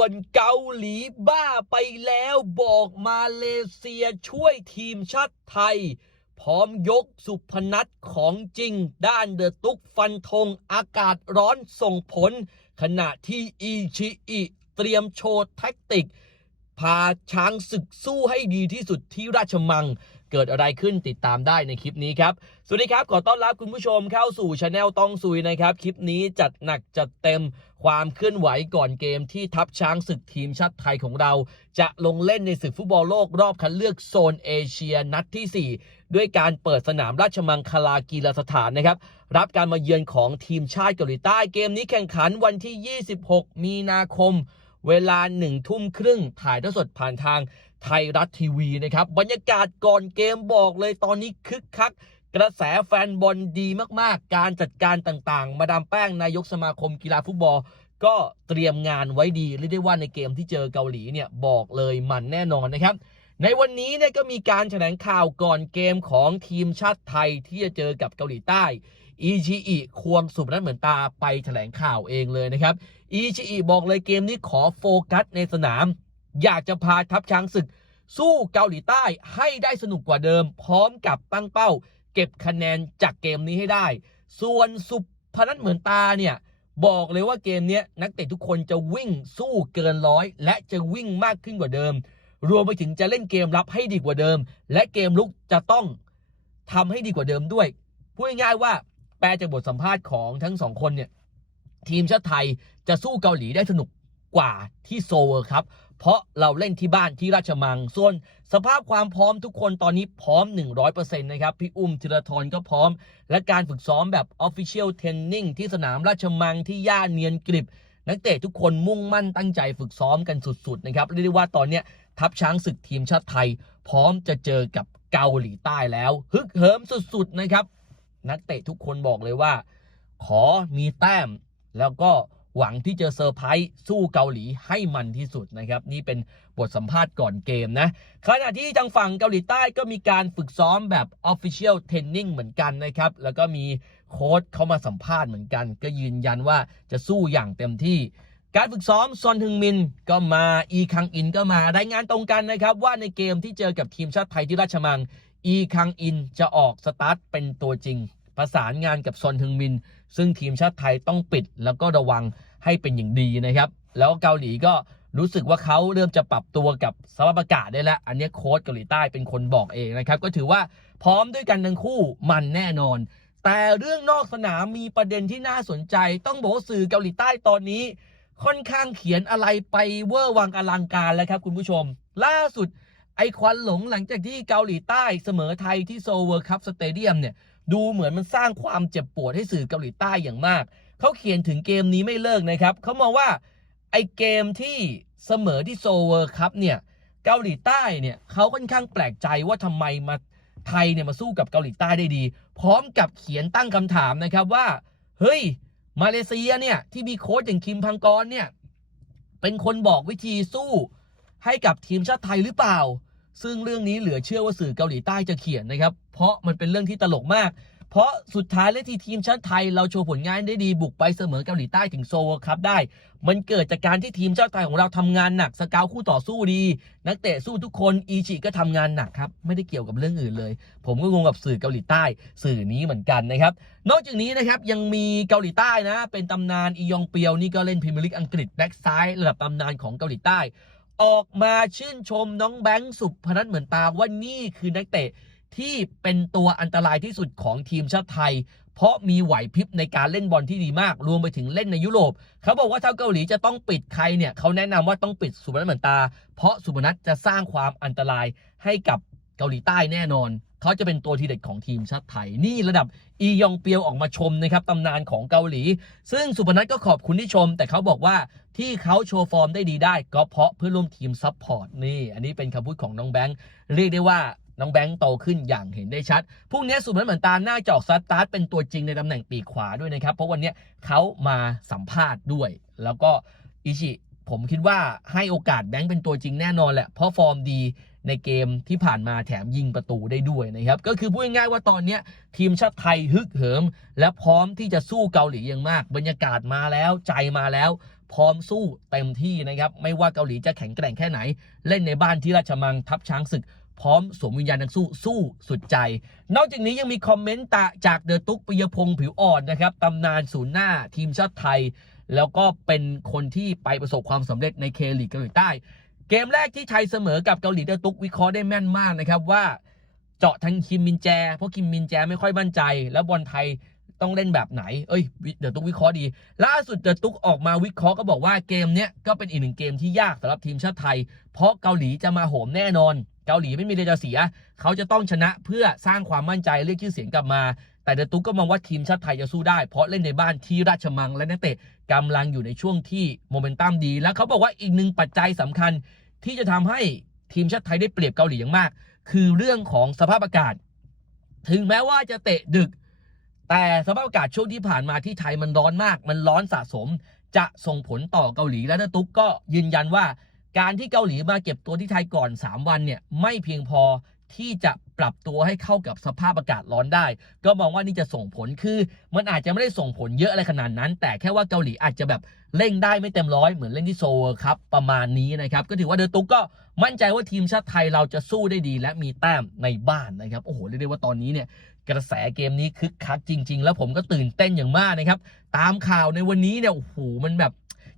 วนเกาหลีบ้าไปแล้วบอกมาเลเซียช่วยทีมชาติไทย พร้อมยกสุพนัทของจริง ด้านเดอะตุกฟันธงอากาศร้อนส่งผล ขณะที่อีชิอิเตรียมโชว์แท็กติก พาช้างศึกสู้ให้ดีที่สุดที่ราชมัง เกิดอะไรขึ้นติดตามได้ในคลิปนี้ครับ สวัสดีครับ ขอต้อนรับคุณผู้ชมเข้าสู่ช anel ต้องซุยนะครับ คลิปนี้จัดหนักจัดเต็มความเคลื่อนไหวก่อนเกมที่ทัพช้างศึกทีมชาติไทยของเรา จะลงเล่นในศึกฟุตบอลโลกรอบคัดเลือกโซนเอเชียนัดที่ 4 ด้วยการเปิดสนามราชมังคลากีฬาสถานนะครับ รับการมาเยือนของทีมชาติเกาหลีใต้เกมนี้แข่งขันวันที่ 26 มีนาคม เวลาหนึ่งทุ่มครึ่งถ่ายทอดสดผ่านทางไทยรัฐทีวีนะครับ บรรยากาศก่อนเกมบอกเลยตอนนี้คึกคัก กระแสแฟนบอลดีมากๆ การจัดการต่างๆ มาดามแป้งนายกสมาคมกีฬาฟุตบอล ก็เตรียมงานไว้ดีเรียกได้ว่าในเกมที่เจอเกาหลีเนี่ยบอกเลยมันแน่นอนนะครับในวันนี้เนี่ยก็มีการแถลงข่าวก่อนเกมของทีมชาติไทยที่จะเจอกับเกาหลีใต้ อีชีอิควงสุพนัทเหมือนตาไปแถลงข่าวเองเลยนะครับอีชิอิบอกเลยเกมนี้ขอโฟกัสในสนาม อยากจะพาทัพช้างศึก สู้เกาหลีใต้ให้ได้สนุกกว่าเดิม พร้อมกับตั้งเป้า เก็บคะแนนจากเกมนี้ให้ได้ ส่วนสุพนัทเหมือนตาเนี่ยบอกเลยว่าเกมนี้นักเตะทุกคนจะวิ่งสู้เกินร้อย และจะวิ่งมากขึ้นกว่าเดิม รวมไปถึงจะเล่นเกมรับให้ดีกว่าเดิม และเกมลุกจะต้องทำให้ดีกว่าเดิมด้วยพูดง่ายๆว่า แปลจากบทสัมภาษณ์ของทั้งสองคนเนี่ยทีมชาติไทยจะสู้เกาหลีได้สนุกกว่าที่โซลครับ เพราะเราเล่นที่บ้านที่ราชมัง ส่วนสภาพความพร้อมทุกคนตอนนี้พร้อม 100%นะครับ พี่อุ้มธีรทรก็พร้อม และการฝึกซ้อมแบบ Official Training ที่สนามราชมังที่ย่าเนียนกริบ นักเตะทุกคนมุ่งมั่นตั้งใจฝึกซ้อมกันสุดๆนะครับเรียกได้ว่าตอนนี้ทัพช้างศึกทีมชาติไทย พร้อมจะเจอกับเกาหลีใต้แล้ว ฮึกเหิมสุดๆนะครับ นักเตะทุกคนบอกเลยว่า ขอมีแต้ม แล้วก็หวังที่จะเซอร์ไพรส์สู้เกาหลีให้มันที่สุดนะครับ นี่เป็นบทสัมภาษณ์ก่อนเกมนะ ขณะที่ทางฝั่งเกาหลีใต้ก็มีการฝึกซ้อมแบบ Official Training เหมือนกันนะครับ แล้วก็มีโค้ชเข้ามาสัมภาษณ์เหมือนกัน ก็ยืนยันว่าจะสู้อย่างเต็มที่การฝึกซ้อมซอนฮึงมินก็มาอีคังอินก็มารายงานตรงกันนะครับ ว่าในเกมที่เจอกับทีมชาติไทยที่ราชมัง อีคังอินจะออกสตาร์ทเป็นตัวจริง ประสานงานกับซอนฮึงมิน ซึ่งทีมชาติไทยต้องปิดแล้วก็ระวังให้เป็นอย่างดีนะครับ แล้วเกาหลีก็รู้สึกว่าเขาเริ่มจะปรับตัวกับสภาพอากาศได้แล้ว อันนี้โค้ชเกาหลีใต้เป็นคนบอกเองนะครับ ก็ถือว่าพร้อมด้วยกันทั้งคู่มันแน่นอน แต่เรื่องนอกสนามมีประเด็นที่น่าสนใจ ต้องบอกสื่อเกาหลีใต้ตอนนี้ ค่อนข้างเขียนอะไรไปเวอร์วังอลังการแล้วครับคุณผู้ชม ล่าสุด ไอควันหลงหลังจากที่เกาหลีใต้เสมอไทยที่โซเวิร์คัพสเตเดียมเนี่ยดูเหมือนมันสร้างความเจ็บปวดให้สื่อเกาหลีใต้อย่างมาก เขาเขียนถึงเกมนี้ไม่เลิกนะครับ เขามองว่าไอเกมที่เสมอที่โซเวิร์คัพเนี่ยเกาหลีใต้เนี่ยเขาค่อนข้างแปลกใจว่าทำไมมาไทยเนี่ยมาสู้กับเกาหลีใต้ได้ดี พร้อมกับเขียนตั้งคำถามนะครับว่า เฮ้ย มาเลเซียเนี่ยที่มีโค้ชอย่างคิมพังกรเนี่ยเป็นคนบอกวิธีสู้ให้กับทีมชาติไทยหรือเปล่า ซึ่งเรื่องนี้เหลือเชื่อว่าสื่อเกาหลีใต้จะเขียนนะครับ เพราะมันเป็นเรื่องที่ตลกมาก เพราะสุดท้ายและที่ทีมชาติไทยเราโชว์ผลงานได้ดีบุกไปเสมอเกาหลีใต้ถึงโซลคัพได้ มันเกิดจากการที่ทีมชาติไทยของเราทำงานหนักสกาวคู่ต่อสู้ดี นักเตะสู้ทุกคนอีชิก็ทำงานหนักครับไม่ได้เกี่ยวกับเรื่องอื่นเลย ผมก็งงกับสื่อเกาหลีใต้ สื่อนี้เหมือนกันนะครับ นอกจากนี้นะครับยังมีเกาหลีใต้นะ เป็นตำนานอียองเปียวนี่ก็เล่นพรีเมียร์ลีกอังกฤษแบ็กซ้ายระดับตำนานของเกาหลีใต้ ออกมาชื่นชมน้องแบงค์สุพนัทเหมือนตาว่านี่คือนักเตะที่เป็นตัวอันตรายที่สุดของทีมชาติไทย เพราะมีไหวพริบในการเล่นบอลที่ดีมาก รวมไปถึงเล่นในยุโรป เขาบอกว่าถ้าเกาหลีจะต้องปิดใครเนี่ย เขาแนะนำว่าต้องปิดสุพนัทเหมือนตา เพราะสุพนัทจะสร้างความอันตรายให้กับ เกาหลีใต้แน่นอน เขาจะเป็นตัวทีเด็ดของทีมชาติไทย นี่ระดับอียองเปียวออกมาชมนะครับตำนานของเกาหลี ซึ่งสุพนัทก็ขอบคุณที่ชม แต่เขาบอกว่าที่เขาโชว์ฟอร์มได้ดีได้ ก็เพราะเพื่อนร่วมทีมซัพพอร์ตนี่ อันนี้เป็นคำพูดของน้องแบงค์เรียกได้ว่าน้องแบงค์โตขึ้นอย่างเห็นได้ชัด พรุ่งนี้สุพนัทเหมือนตาหน้าจอกสตาร์ทเป็นตัวจริงในตำแหน่งปีกขวาด้วยนะครับ เพราะวันนี้เขามาสัมภาษณ์ด้วย แล้วก็อิชิผมคิดว่าให้โอกาสแบงค์เป็นตัวจริงแน่นอนแหละ เพราะฟอร์มดี ในเกมที่ผ่านมาแถมยิงประตูได้ด้วยนะครับ ก็คือพูดง่ายๆว่าตอนนี้ทีมชาติไทยฮึกเหิม และพร้อมที่จะสู้เกาหลีอย่างมาก บรรยากาศมาแล้วใจมาแล้ว พร้อมสู้เต็มที่นะครับ ไม่ว่าเกาหลีจะแข็งแกร่งแค่ไหน เล่นในบ้านที่ราชมังทัพช้างศึกพร้อมสวมวิญญาณนักสู้สู้สุดใจ นอกจากนี้ยังมีคอมเมนต์ตะจากเดอะตุ๊กปิยพงศ์ผิวอ่อนนะครับตำนานศูนย์หน้าทีมชาติไทย แล้วก็เป็นคนที่ไปประสบความสำเร็จในเคลีกเกาหลีใต้ เกมแรกที่ไทยเสมอกับเกาหลีเดอะตุ๊กวิเคราะห์ได้แม่นมากนะครับว่าเจาะทางคิมมินแจ เพราะคิมมินแจไม่ค่อยมั่นใจ แล้วบอลไทยต้องเล่นแบบไหน เอ้ยวิเดอะตุ๊กวิเคราะห์ดี ล่าสุดเดอะตุ๊กออกมาวิเคราะห์ก็บอกว่าเกมเนี้ยก็เป็นอีกหนึ่งเกมที่ยากสำหรับทีมชาติไทย เพราะเกาหลีจะมาโหมแน่นอน เกาหลีไม่มีอะไรจะเสีย เขาจะต้องชนะเพื่อสร้างความมั่นใจเรียกชื่อเสียงกลับมา แต่เดอะตุ๊กก็มองว่าทีมชาติไทยจะสู้ได้ เพราะเล่นในบ้านที่ราชมังและนักเตะกำลังอยู่ในช่วงที่โมเมนตัมดี แล้วเขาบอกว่าอีกหนึ่งปัจจัยสำคัญ ที่จะทำให้ทีมชาติไทยได้เปรียบเกาหลีอย่างมาก คือเรื่องของสภาพอากาศ ถึงแม้ว่าจะเตะดึก แต่สภาพอากาศช่วงที่ผ่านมาที่ไทยมันร้อนมาก มันร้อนสะสม จะส่งผลต่อเกาหลีและนตุ๊กก็ยืนยันว่า การที่เกาหลีมาเก็บตัวที่ไทยก่อน 3 วันเนี่ยไม่เพียงพอ ที่จะปรับตัวให้เข้ากับสภาพอากาศร้อนได้ ก็มองว่านี่จะส่งผลคือ มันอาจจะไม่ได้ส่งผลเยอะอะไรขนาดนั้น แต่แค่ว่าเกาหลีอาจจะแบบเร่งได้ไม่เต็มร้อยเหมือนเล่นที่โซลครับประมาณนี้นะครับ ก็ถือว่าเดอตุกก็มั่นใจว่าทีมชาติไทยเราจะสู้ได้ดี และมีแต้มในบ้านนะครับโอ้โหเรียกได้ว่าตอนนี้เนี่ยกระแสเกมนี้คึกคักจริง ๆ แล้วผมก็ตื่นเต้นอย่างมากนะครับ ตามข่าวในวันนี้เนี่ยโอ้โหมันแบบ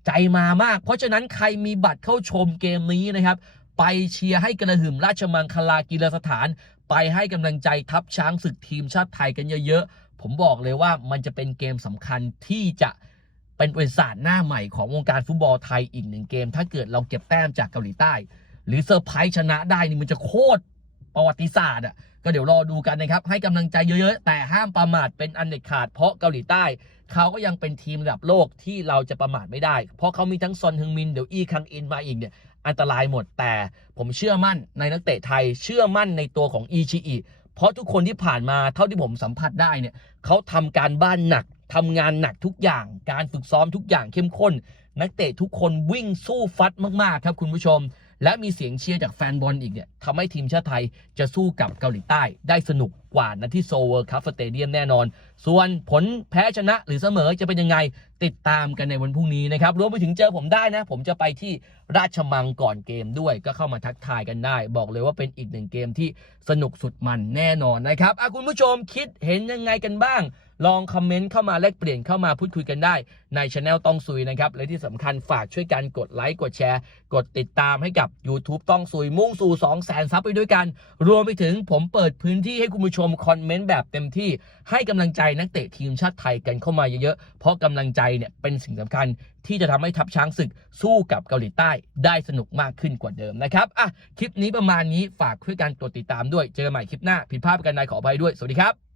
ใจมามาก เพราะฉะนั้นใครมีบัตรเข้าชมเกมนี้นะครับ ไปเชียร์ให้กระหึ่มราชมังคลากีฬาสถาน ไปให้กำลังใจทัพช้างศึกทีมชาติไทยกันเยอะๆ ผมบอกเลยว่ามันจะเป็นเกมสำคัญที่จะเป็นประวัติศาสตร์หน้าใหม่ของวงการฟุตบอลไทยอีกหนึ่งเกม ถ้าเกิดเราเก็บแต้มจากเกาหลีใต้ หรือเซอร์ไพรส์ชนะได้นี่มันจะโคตรประวัติศาสตร์อะก็เดี๋ยวรอดูกันนะครับ ให้กำลังใจเยอะๆ แต่ห้ามประมาทเป็นอันเด็ดขาด เพราะเกาหลีใต้ เขาก็ยังเป็นทีมระดับโลกที่เราจะประมาทไม่ได้ เพราะเขามีทั้งซอนฮึงมิน เดี๋ยวอีคังอินมาอีกเนี่ย อันตรายหมด แต่ผมเชื่อมั่นในนักเตะไทยเชื่อมั่นในตัวของอีชิอิเพราะทุกคนที่ผ่านมาเท่าที่ผมสัมผัสได้เนี่ยเขาทำการบ้านหนักทำงานหนักทุกอย่าง การฝึกซ้อมทุกอย่างเข้มข้น นักเตะทุกคนวิ่งสู้ฟัดมากๆครับคุณผู้ชม และมีเสียงเชียร์จากแฟนบอลอีกเนี่ยทำให้ทีมชาติไทยจะสู้กับเกาหลีใต้ ได้สนุกกว่านัดที่โซเวอร์คัพสเตเดียมแน่นอน ส่วนผลแพ้ชนะหรือเสมอจะเป็นยังไงติดตามกันในวันพรุ่งนี้นะครับรวมไปถึงเจอผมได้นะ ผมจะไปที่ราชมังก่อนเกมด้วย ก็เข้ามาทักทายกันได้ บอกเลยว่าเป็นอีกหนึ่งเกมที่สนุกสุดมันแน่นอนนะครับอะคุณผู้ชมคิดเห็นยังไงกันบ้าง ลองคอมเมนต์เข้ามาแลกเปลี่ยนเข้ามาพูดคุยกันได้ในช anel ต้องซุยนะครับ และที่สำคัญฝากช่วยกันกดไลค์กดแชร์ กดติดตามให้กับ YouTube ต้องซุยมุ่งสู่2 0 0 0 0 0ซับไปด้วยกัน รวมไปถึงผมเปิดพื้นที่ให้คุณผู้ชมคอมเมนต์แบบเต็มที่ ให้กำลังใจนักเตะทีมชาติไทยกันเข้ามาเยอะๆเพราะกำลังใจเนี่ยเป็นสิ่งสำคัญที่จะทำให้ทัพช้างศึกสู้กับเกาหลีใต้ได้สนุกมากขึ้นกว่าเดิมนะครับอะคลิปนี้ประมาณนี้ฝากช่วยกันกดติดตามด้วยเจอกันใหม่คลิปหน้าผิดพลาดประกันใดขออภัยด้วยสวัสดีครับ